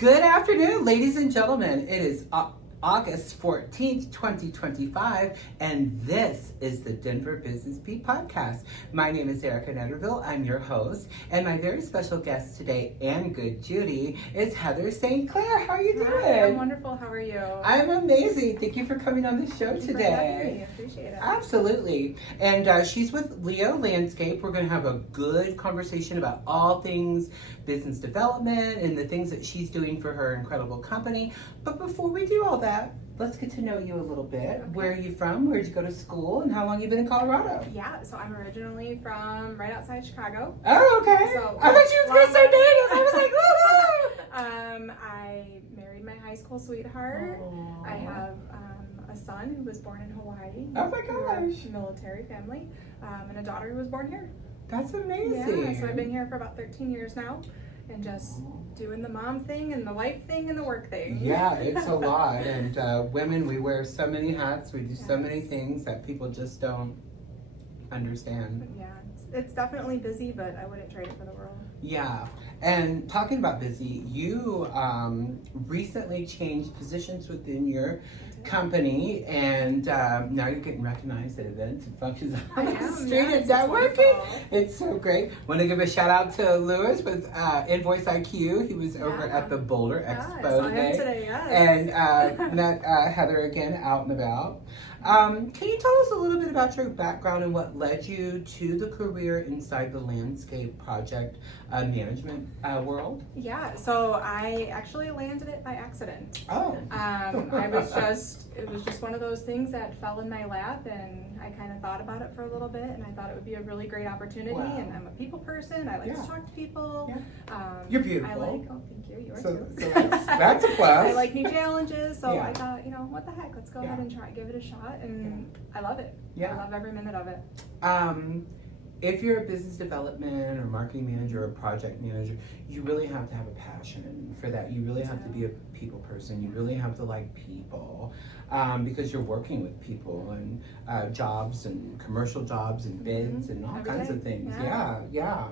Good afternoon, ladies and gentlemen. It is August 14th, 2025, and this is the Denver Business Beat Podcast. My name is Arica Netterville. I'm your host, and my very special guest today, and good Judy, is Heather St.Clair. How are you doing? Hi, I'm wonderful. How are you? I'm amazing. Thank you for coming on the show today. For having me. I appreciate it. Absolutely. And she's with Leo Landscape. We're going to have a good conversation about all things business development and the things that she's doing for her incredible company. But before we do all that, let's get to know you a little bit. Okay. Where are you from? Where did you go to school? And how long have you been in Colorado? Yeah, so I'm originally from right outside Chicago. Oh, okay. So, I thought you were going to say native. I was like, woohoo! I married my high school sweetheart. Aww. I have a son who was born in Hawaii. Oh my gosh. Military family. And a daughter who was born here. That's amazing. Yeah, so I've been here for about 13 years now. And just doing the mom thing and the life thing and the work thing. Yeah, it's a lot. And women, we wear so many hats. We do so many things that people just don't understand. Yeah, it's definitely busy, but I wouldn't trade it for the world. Yeah. And talking about busy, you recently changed positions within your company, and now you're getting recognized at events and functions on the street and networking. It's so great. Want to give a shout out to Lewis with Invoice IQ. He was over at the Boulder Expo today. And met Heather again out and about. Can you tell us a little bit about your background and what led you to the career inside the landscape project management world? Yeah, so I actually landed it by accident. Oh. It was just one of those things that fell in my lap, and I kind of thought about it for a little bit, and I thought it would be a really great opportunity. Wow. And I'm a people person. I like to talk to people. Yeah. You're beautiful. Thank you. You are too. So that's a plus. I like new challenges, so I thought, what the heck? Let's go ahead and give it a shot, and I love it. Yeah. I love every minute of it. If you're a business development or marketing manager or project manager, you really have to have a passion for that. You really have to be a people person. You really have to like people because you're working with people and jobs and commercial jobs and bids and all kinds of things. Yeah.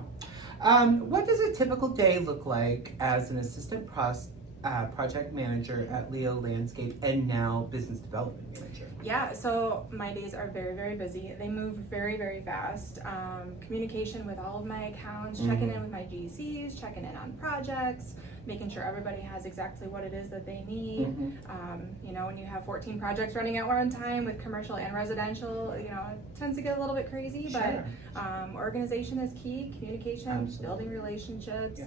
What does a typical day look like as an assistant project manager at Leo Landscape and now business development manager? Yeah, so my days are very, very busy. They move very, very fast. Communication with all of my accounts, checking in with my GCs, checking in on projects, making sure everybody has exactly what it is that they need. When you have 14 projects running at one time with commercial and residential, it tends to get a little bit crazy, but organization is key, communication, building relationships.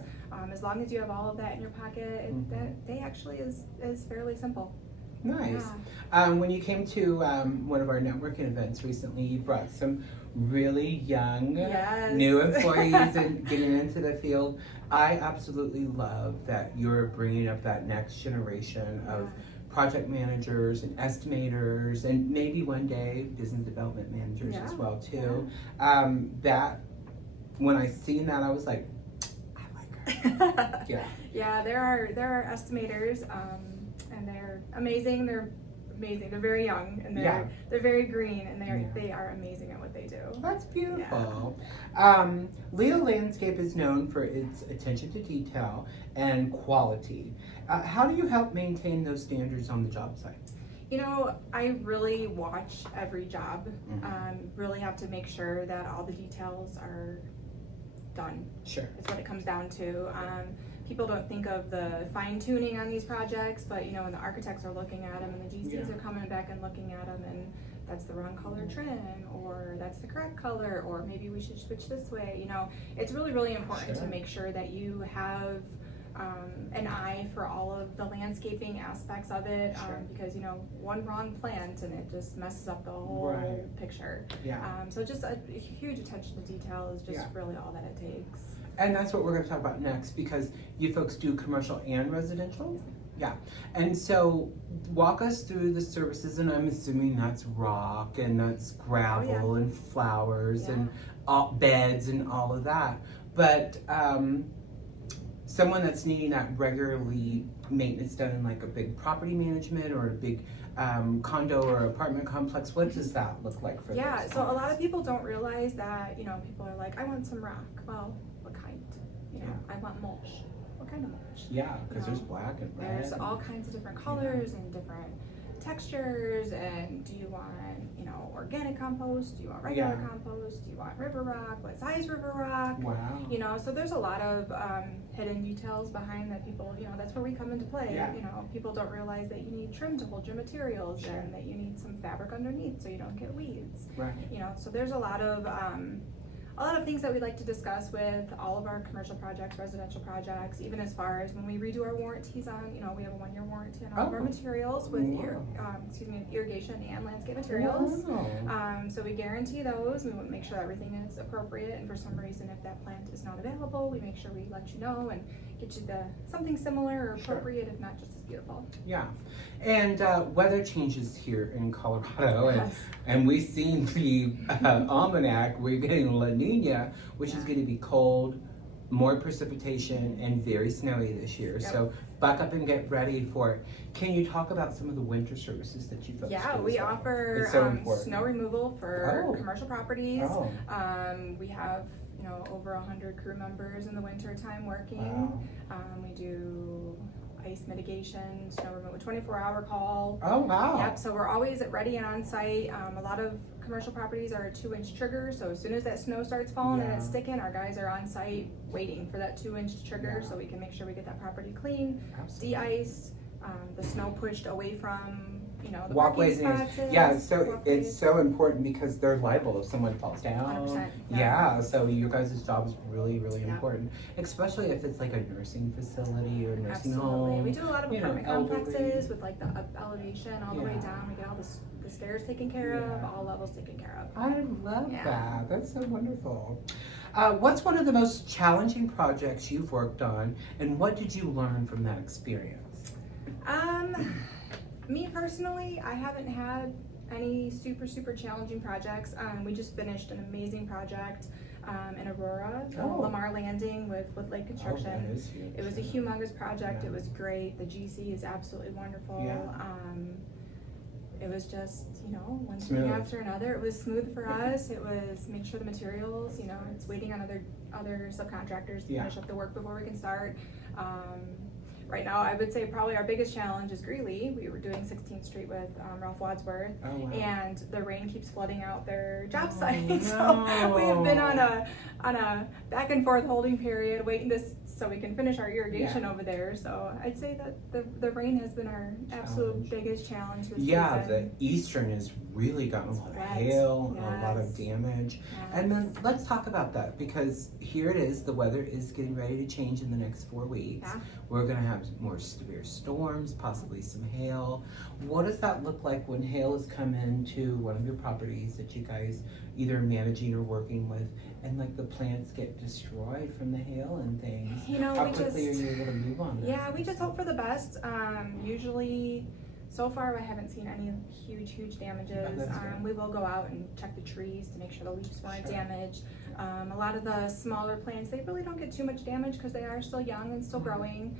As long as you have all of that in your pocket, that day actually is fairly simple. Nice. Yeah. When you came to one of our networking events recently, you brought some really young, new employees and getting into the field. I absolutely love that you're bringing up that next generation of project managers and estimators, and maybe one day business development managers as well too. That when I seen that, I was like, I like her. Yeah. There are estimators. And they're amazing. They're very young, and they're very green, and they are amazing at what they do. That's beautiful. Leo Landscape is known for its attention to detail and quality. How do you help maintain those standards on the job site? I really watch every job. Really have to make sure that all the details are done. Sure. It's what it comes down to. People don't think of the fine tuning on these projects, but when the architects are looking at them and the GCs are coming back and looking at them, and that's the wrong color trim, or that's the correct color, or maybe we should switch this way. It's really, really important to make sure that you have an eye for all of the landscaping aspects of it, because one wrong plant and it just messes up the whole picture. So just a huge attention to detail is just really all that it takes. And that's what we're going to talk about next, because you folks do commercial and residential. Yeah. And so walk us through the services, and I'm assuming that's rock and that's gravel and flowers and beds and all of that. But someone that's needing that regularly maintenance done in like a big property management or a big condo or apartment complex, what does that look like for them? So a lot of people don't realize that, people are like, I want some rock. Well, what kind? I want mulch. what kind of mulch? Yeah, because You know, there's black and red. There's all kinds of different colors and different textures. And do you want, you know, organic compost? Do you want regular compost? Do you want river rock? What size river rock? Wow. You know, so there's a lot of hidden details behind that people, you know, that's where we come into play. Yeah. You know, people don't realize that you need trim to hold your materials and that you need some fabric underneath so you don't get weeds. Right. You know, so there's a lot of things that we like to discuss with all of our commercial projects, residential projects, even as far as when we redo our warranties on, you know, we have a 1-year warranty on all of our materials with irrigation and landscape materials. Wow. So we guarantee those. We want to make sure everything is appropriate, and for some reason if that plant is not available, we make sure we let you know and get you something similar or appropriate, if not just as beautiful. Yeah. And weather changes here in Colorado, and we've seen the almanac. We're getting La Nina, which is going to be cold, more precipitation, and very snowy this year. Yep. So buck up and get ready for it. Can you talk about some of the winter services that you folks do? Yeah, we offer snow removal for commercial properties. We have, you know, over 100 crew members in the winter time working. Wow. We do ice mitigation, snow removal, 24-hour call. Oh, wow. Yep, so we're always ready and on site. A lot of commercial properties are a 2-inch trigger, so as soon as that snow starts falling and it's sticking, our guys are on site waiting for that 2-inch trigger so we can make sure we get that property clean, de-iced, the snow pushed away from, you know, the walkways. spots. It's so important because they're liable if someone falls down. 100%. Yeah, so your guys' job is really, really important, especially if it's like a nursing facility or nursing home. We do a lot of apartment complexes with like the up elevation all the way down. We get all the stairs taken care of, all levels taken care of. I love that. That's so wonderful. What's one of the most challenging projects you've worked on, and what did you learn from that experience? Me personally, I haven't had any super challenging projects. We just finished an amazing project in Aurora, Lamar Landing with Lake Construction. It was a humongous project. It was great. The GC is absolutely wonderful. It was just, you know, one thing after another. It was smooth for us. It was make sure the materials, you know, it's waiting on other subcontractors to finish up the work before we can start. Right now, I would say probably our biggest challenge is Greeley. We were doing 16th Street with Ralph Wadsworth, and the rain keeps flooding out their job site. So we have been on a back and forth holding period, waiting so we can finish our irrigation over there. So I'd say that the rain has been our absolute biggest challenge this season. The eastern has really gotten a lot of hail, a lot of damage. And then let's talk about that, because here it is, the weather is getting ready to change in the next 4 weeks. We're going to have more severe storms, possibly some hail. What does that look like when hail has come into one of your properties that you guys either managing or working with, and like the plants get destroyed from the hail and things? You know, how quickly are you able to move on that? Yeah, we just hope for the best. Usually, so far, I haven't seen any huge damages. We will go out and check the trees to make sure the leaves weren't damaged. A lot of the smaller plants, they really don't get too much damage because they are still young and still growing.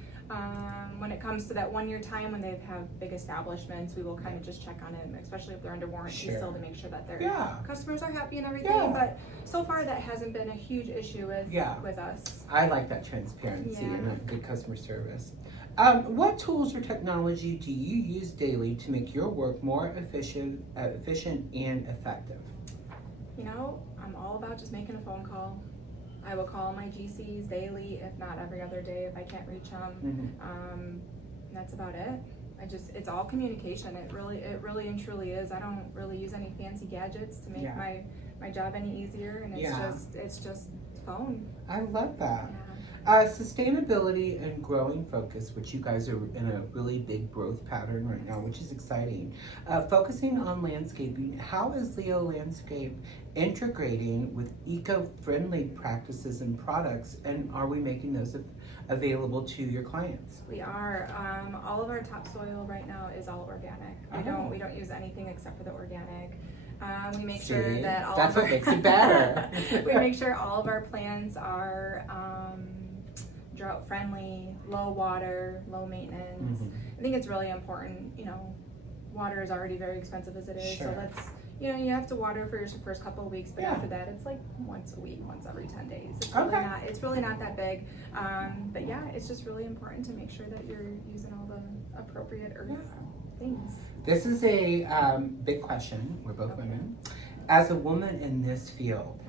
When it comes to that 1-year time when they have big establishments, we will kind of just check on it, especially if they're under warranty still, to make sure that their customers are happy and everything. But so far, that hasn't been a huge issue with us. I like that transparency and good customer service. What tools or technology do you use daily to make your work more efficient and effective? You know, I'm all about just making a phone call. I will call my GCs daily, if not every other day, if I can't reach them. That's about it. It's all communication. It really and truly is. I don't really use any fancy gadgets to make my job any easier, and it's just phone. I love that. Sustainability and growing focus, which you guys are in a really big growth pattern right now, which is exciting. Focusing on landscaping, how is Leo Landscape integrating with eco-friendly practices and products, and are we making those available to your clients? We are. All of our topsoil right now is all organic. We don't use anything except for the organic. We make sure that all that's of what makes it better. We make sure all of our plants are drought friendly, low water, low maintenance. I think it's really important. You know, water is already very expensive as it is, so let's you know, you have to water for your first couple of weeks, but after that, it's like once a week, once every 10 days. It's really not that big. But yeah, it's just really important to make sure that you're using all the appropriate earth things. This is a big question. We're both women. As a woman in this field,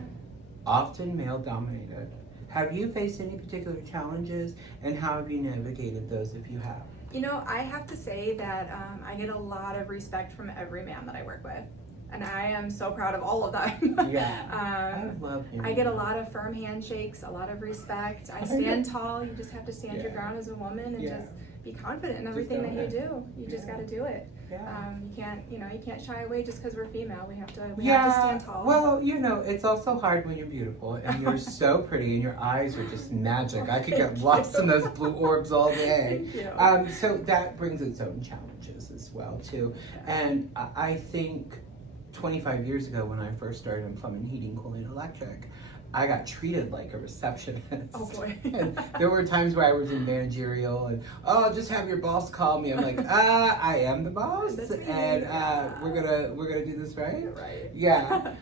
often male dominated, have you faced any particular challenges, and how have you navigated those if you have? You know, I have to say that I get a lot of respect from every man that I work with. And I am so proud of all of them. I love you. I get a lot of firm handshakes, a lot of respect. I stand tall. You just have to stand your ground as a woman and just be confident in everything that you do. You just got to do it. You can't shy away just because we're female. We have to stand tall. Well, you know, it's also hard when you're beautiful and you're so pretty and your eyes are just magic. I could get lost in those blue orbs all day. Thank you. So that brings its own challenges as well too. And I think 25 years ago when I first started in plumbing, heating, cooling, electric, I got treated like a receptionist. Oh boy. And there were times where I was in managerial and, just have your boss call me. I'm like, I am the boss, and we're gonna do this right. Right. Yeah.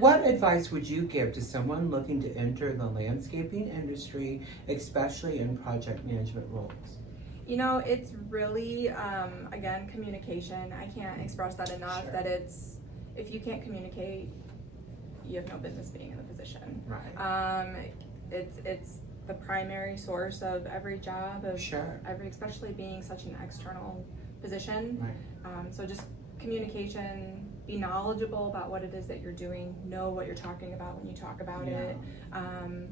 What advice would you give to someone looking to enter the landscaping industry, especially in project management roles? You know, it's really again, communication. I can't express that enough. That if you can't communicate, you have no business being in the position. Right. It's the primary source of every job, especially being such an external position. Right. So just communication, be knowledgeable about what it is that you're doing, know what you're talking about when you talk about it. And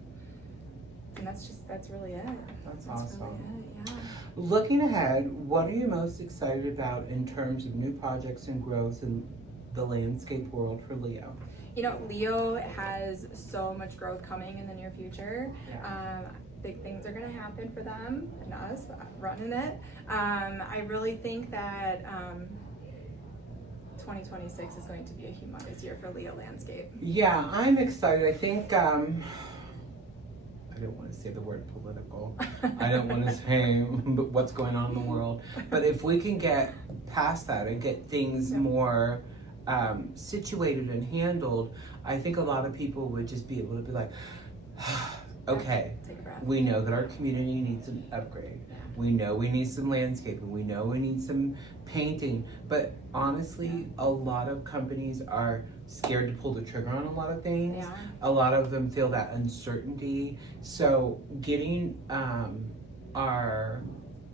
that's really it. That's awesome. Really it, Looking ahead, what are you most excited about in terms of new projects and growth in the landscape world for Leo? You know, Leo has so much growth coming in the near future. Big things are going to happen for them and us running it. I really think that 2026 is going to be a humongous year for Leo Landscape. Yeah, I'm excited. I think I don't want to say the word political. I don't want to say what's going on in the world. But if we can get past that and get things more situated and handled, I think a lot of people would just be able to be like, okay, take a breath. We know that our community needs an upgrade. We know we need some landscaping. We know we need some painting. But honestly, a lot of companies are scared to pull the trigger on a lot of things. A lot of them feel that uncertainty. So getting our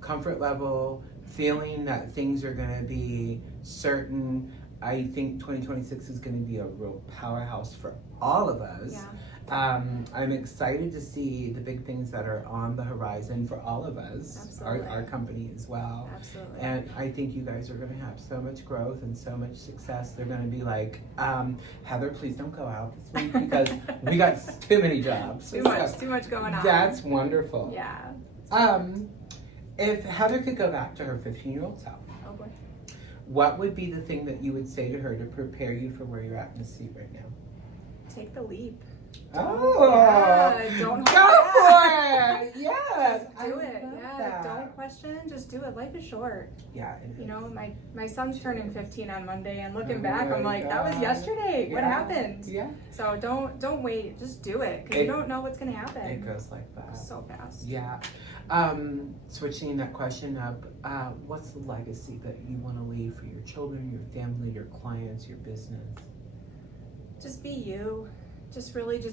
comfort level, feeling that things are going to be certain, I think 2026 is going to be a real powerhouse for all of us. I'm excited to see the big things that are on the horizon for all of us, our company as well. Absolutely. And I think you guys are going to have so much growth and so much success. They're going to be like, Heather, please don't go out this week because we got too many jobs. Too much going on. That's wonderful. Yeah. If Heather could go back to her 15-year-old self, what would be the thing that you would say to her to prepare you for where you're at in the seat right now? Take the leap. Don't go for it. Yes, do it. Don't question. Just do it. Life is short. Yeah. You know, my son's turning 15 on Monday, and looking back, I'm like, that was yesterday. What happened? Yeah. So don't wait. Just do it, because you don't know what's gonna happen. It goes like that. So fast. Yeah. Switching that question up, what's the legacy that you want to leave for your children, your family, your clients, your business? Just be you. Just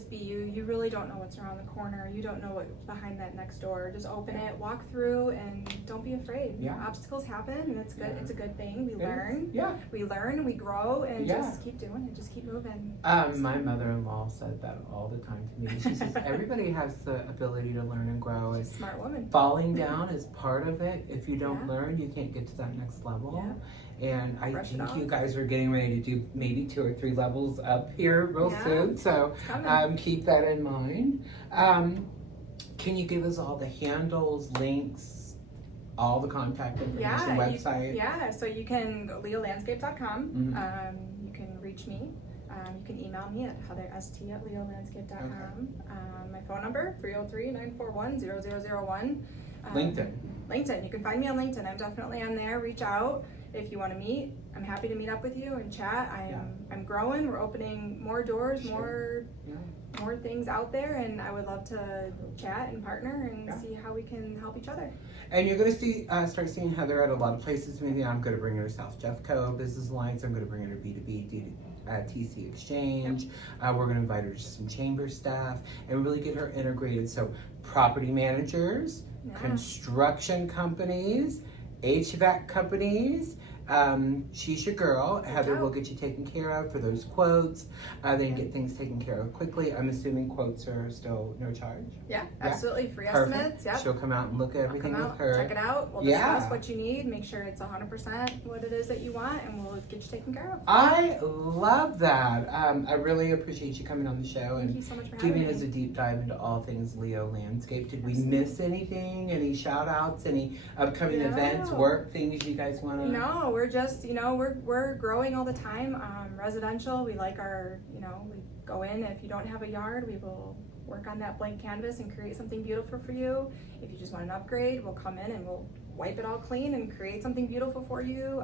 be you. You really don't know what's around the corner. You don't know what's behind that next door. Just open it, walk through, and don't be afraid. Obstacles happen, and it's good. It's a good thing. We learn. We learn, we grow, and just keep doing it. Just keep moving. My mother-in-law said that all the time to me. She says everybody has the ability to learn and grow. She's a smart woman. Falling down is part of it. If you don't learn, you can't get to that next level. And I think you guys are getting ready to do maybe 2 or 3 levels up here real soon. So keep that in mind. Can you give us all the handles, links, all the contact information, website? So you can go leolandscape.com. You can reach me. You can email me at heatherst@leolandscape.com. My phone number, 303-941-0001. LinkedIn. You can find me on LinkedIn. I'm definitely on there. Reach out. if you want to meet, I'm happy to meet up with you and chat. I'm growing. We're opening more doors, more things out there, and I would love to chat and partner and see how we can help each other. And you're going to start seeing Heather at a lot of places. Maybe I'm going to bring her to South Jeffco Business Alliance. I'm going to bring her to B2B TC Exchange. We're going to invite her to some chamber staff and really get her integrated. So property managers, construction companies, HVAC companies. She's your girl. Heather will get you taken care of for those quotes. Then get things taken care of quickly. I'm assuming quotes are still no charge. Yeah, absolutely. Free Perfect. estimates. Yep. She'll come out and look at everything with her. Check it out. We'll discuss what you need. Make sure it's 100% what it is that you want, and we'll get you taken care of. I love that. I really appreciate you coming on the show and Thank you so much for having giving me. us a deep dive into all things Leo landscape. Did we miss anything? Any shout outs? Any upcoming events, work things you guys want to? No, we're just, we're growing all the time. Residential, we like our, we go in. If you don't have a yard, we will work on that blank canvas and create something beautiful for you. If you just want an upgrade, we'll come in and we'll wipe it all clean and create something beautiful for you.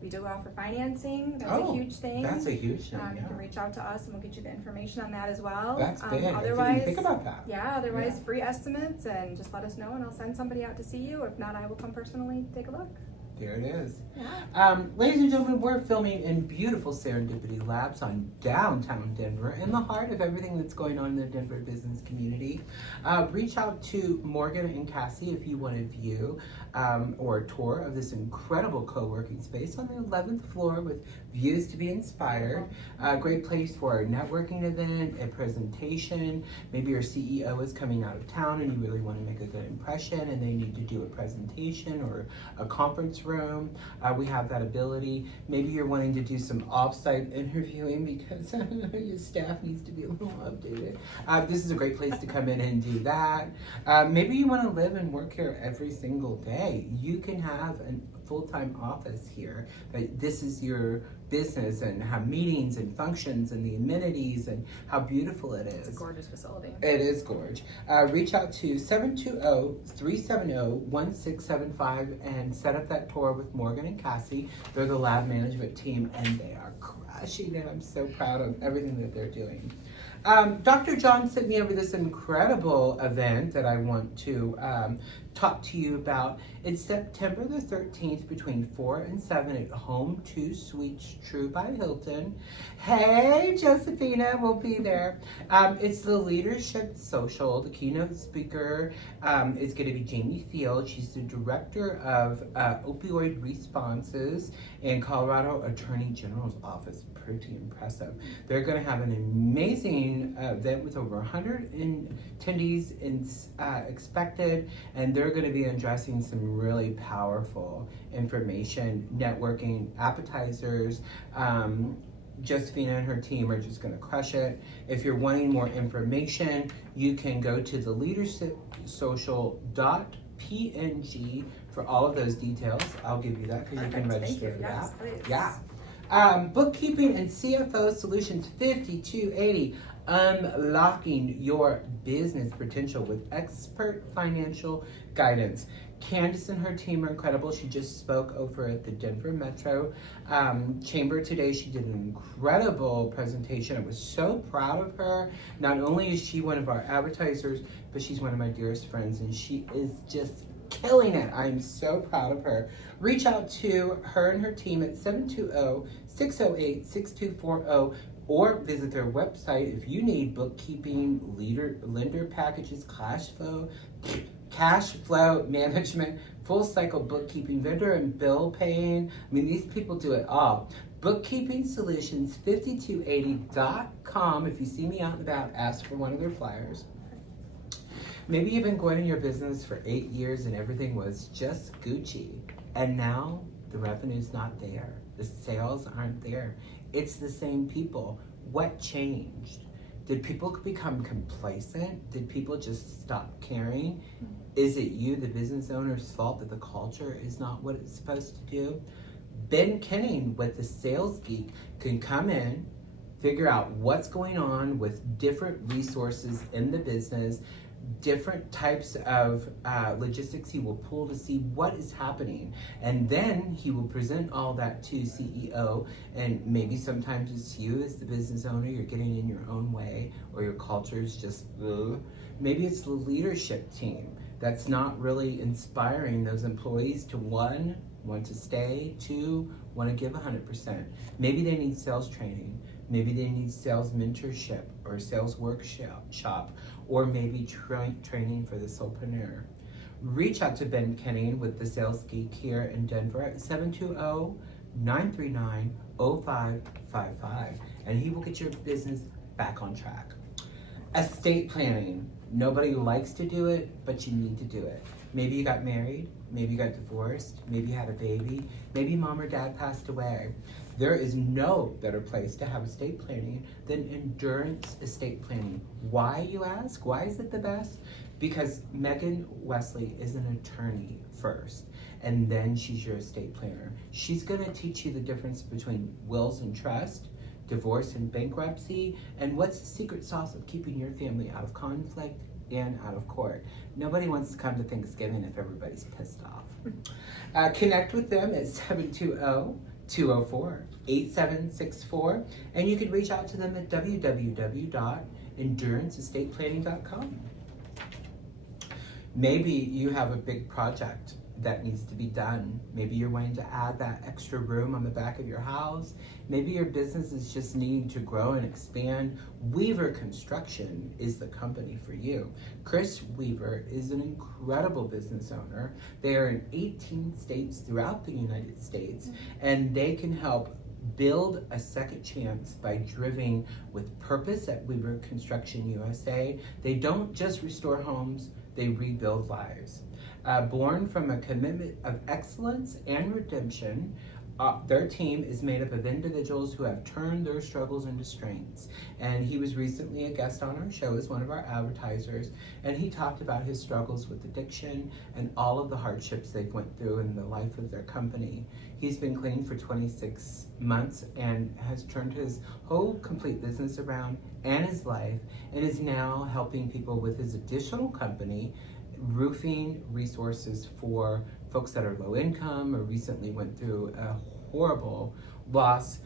We do offer financing. That's a huge thing. That's a huge thing. You can reach out to us and we'll get you the information on that as well. That's big. Otherwise, I didn't think about that. Otherwise, free estimates, and just let us know and I'll send somebody out to see you. If not, I will come personally take a look. There it is. Yeah. Ladies and gentlemen, we're filming in beautiful Serendipity Labs on downtown Denver, in the heart of everything that's going on in the Denver business community. Reach out to Morgan and Cassie if you want a view or a tour of this incredible co-working space on the 11th floor with views to be inspired. A great place for a networking event, a presentation. Maybe your CEO is coming out of town and you really want to make a good impression and they need to do a presentation or a conference room. We have that ability. Maybe you're wanting to do some off-site interviewing because your staff needs to be a little updated. This is a great place to come in and do that. Maybe you want to live and work here every single day. You can have a full-time office here. This is your business and have meetings and functions and the amenities and how beautiful it is. It's a gorgeous facility. It is gorgeous. Reach out to 720-370-1675 and set up that tour with Morgan and Cassie. They're the lab management team and they are crushing it. I'm so proud of everything that they're doing. Dr. John sent me over this incredible event that I want to talk to you about. It's September the 13th between 4 and 7 at Home 2 Suites True by Hilton. Hey, Josephina will be there. It's the Leadership Social. The keynote speaker is going to be Jamie Field. She's the Director of Opioid Responses in Colorado Attorney General's Office. Pretty impressive. They're going to have an amazing event with over 100 attendees expected, and they're going to be addressing some really powerful information, networking, appetizers. Josephina and her team are just going to crush it. If you're wanting more information, you can go to the leadershipsocial.png for all of those details. I'll give you that because you can register for that. Yeah. Bookkeeping and CFO Solutions 5280, unlocking your business potential with expert financial guidance. Candace and her team are incredible. She just spoke over at the Denver Metro Chamber today. She did an incredible presentation. I was so proud of her. Not only is she one of our advertisers, but she's one of my dearest friends, and she is just killing it. I'm so proud of her. Reach out to her and her team at 720-608-6240 or visit their website if you need bookkeeping, lender packages, cash flow management, full cycle bookkeeping, vendor and bill paying. I mean, these people do it all. BookkeepingSolutions5280.com. If you see me out and about, ask for one of their flyers. Maybe you've been going in your business for 8 years and everything was just Gucci. And now the revenue's not there. The sales aren't there. It's the same people. What changed? Did people become complacent? Did people just stop caring? Is it you, the business owner's fault that the culture is not what it's supposed to do? Ben Kenning with the Sales Geek can come in, figure out what's going on with different resources in the business, different types of logistics he will pull to see what is happening, and then he will present all that to CEO. And maybe sometimes it's you as the business owner, you're getting in your own way, or your culture is just ugh. Maybe it's the leadership team that's not really inspiring those employees to, one, want to stay, two, want to give 100%. Maybe they need sales training. Maybe they need sales mentorship or sales workshop, or maybe training for the solopreneur. Reach out to Ben Kenny with the Sales Geek here in Denver at 720-939-0555, and he will get your business back on track. Estate planning. Nobody likes to do it, but you need to do it. Maybe you got married, maybe you got divorced, maybe you had a baby, maybe mom or dad passed away. There is no better place to have estate planning than Endurance Estate Planning. Why, you ask? Why is it the best? Because Megan Wesley is an attorney first, and then she's your estate planner. She's gonna teach you the difference between wills and trust, divorce and bankruptcy, and what's the secret sauce of keeping your family out of conflict and out of court. Nobody wants to come to Thanksgiving if everybody's pissed off. Connect with them at 720-204-8764, and you can reach out to them at www.enduranceestateplanning.com. Maybe you have a big project that needs to be done. Maybe you're wanting to add that extra room on the back of your house. Maybe your business is just needing to grow and expand. Weaver Construction is the company for you. Chris Weaver is an incredible business owner. They are in 18 states throughout the United States, and they can help build a second chance by driving with purpose at Weaver Construction USA. They don't just restore homes, they rebuild lives. Born from a commitment of excellence and redemption, their team is made up of individuals who have turned their struggles into strengths. And he was recently a guest on our show as one of our advertisers, and he talked about his struggles with addiction and all of the hardships they've went through in the life of their company. He's been clean for 26 months and has turned his whole complete business around and his life, and is now helping people with his additional company, roofing resources for folks that are low income or recently went through a horrible loss.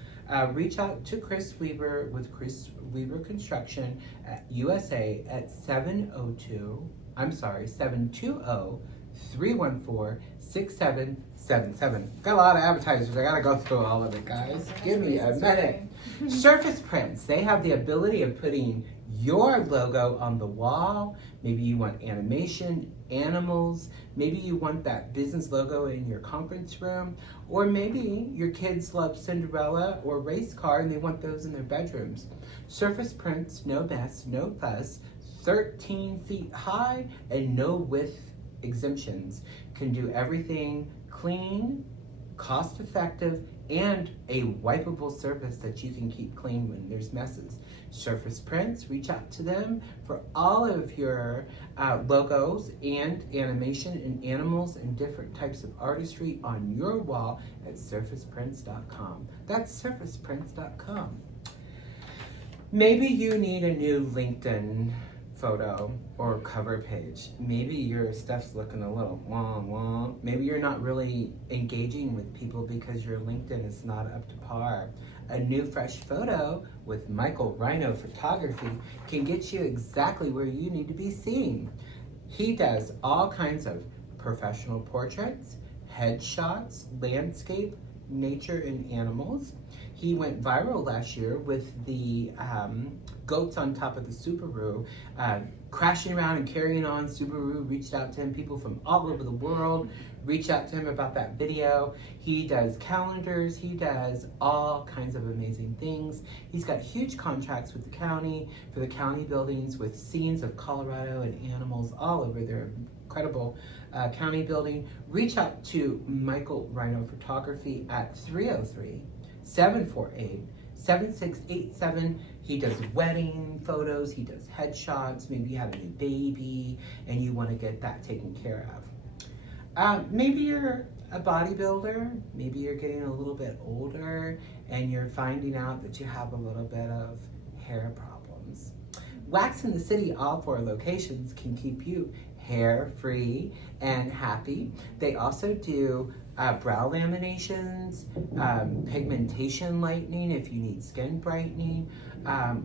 Reach out to Chris Weaver with Chris Weaver Construction at USA at 720-314-6777. Got a lot of advertisers. I gotta go through all of it, guys. Give me a minute. Surface prints. They have the ability of putting your logo on the wall. Maybe you want animation, animals. Maybe you want that business logo in your conference room. Or maybe your kids love Cinderella or race car and they want those in their bedrooms. Surface prints, no mess, no fuss, 13 feet high and no width exemptions. Can do everything clean, cost effective, and a wipeable surface that you can keep clean when there's messes. Surface Prints, reach out to them for all of your logos and animation and animals and different types of artistry on your wall at surfaceprints.com. That's surfaceprints.com. Maybe you need a new LinkedIn photo or cover page. Maybe your stuff's looking a little wah. Maybe you're not really engaging with people because your LinkedIn is not up to par. A new fresh photo with Michael Rhino Photography can get you exactly where you need to be seen. He does all kinds of professional portraits, headshots, landscape, nature, and animals. He went viral last year with the goats on top of the Subaru, crashing around and carrying on. Subaru reached out to him. People from all over the world reached out to him about that video. He does calendars. He does all kinds of amazing things. He's got huge contracts with the county for the county buildings with scenes of Colorado and animals all over their incredible county building. Reach out to Michael Rhino Photography at 303-748-7687. He does wedding photos, he does headshots. Maybe you have a new baby and you want to get that taken care of. Maybe you're a bodybuilder, maybe you're getting a little bit older and you're finding out that you have a little bit of hair problems. Wax in the City, all 4 locations, can keep you hair free and happy. They also do brow laminations, pigmentation lightening if you need skin brightening,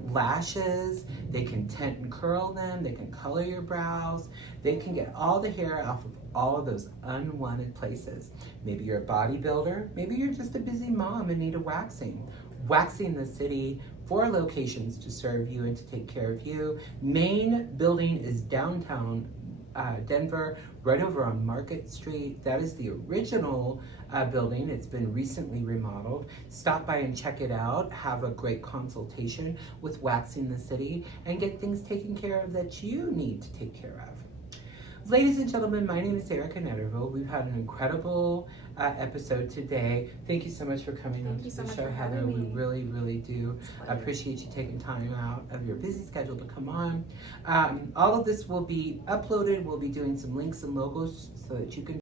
lashes. They can tint and curl them. They can color your brows. They can get all the hair off of all of those unwanted places. Maybe you're a bodybuilder. Maybe you're just a busy mom and need a waxing. Waxing the City, 4 locations to serve you and to take care of you. Main building is downtown Denver, right over on Market Street. That is the original building. It's been recently remodeled. Stop by and check it out. Have a great consultation with Waxing the City and get things taken care of that you need to take care of. Ladies and gentlemen, my name is Arica Netterville. We've had an incredible episode today. Thank you so much for coming on to the show, Heather. We really, really do appreciate you taking time out of your busy schedule to come on. All of this will be uploaded. We'll be doing some links and logos so that you can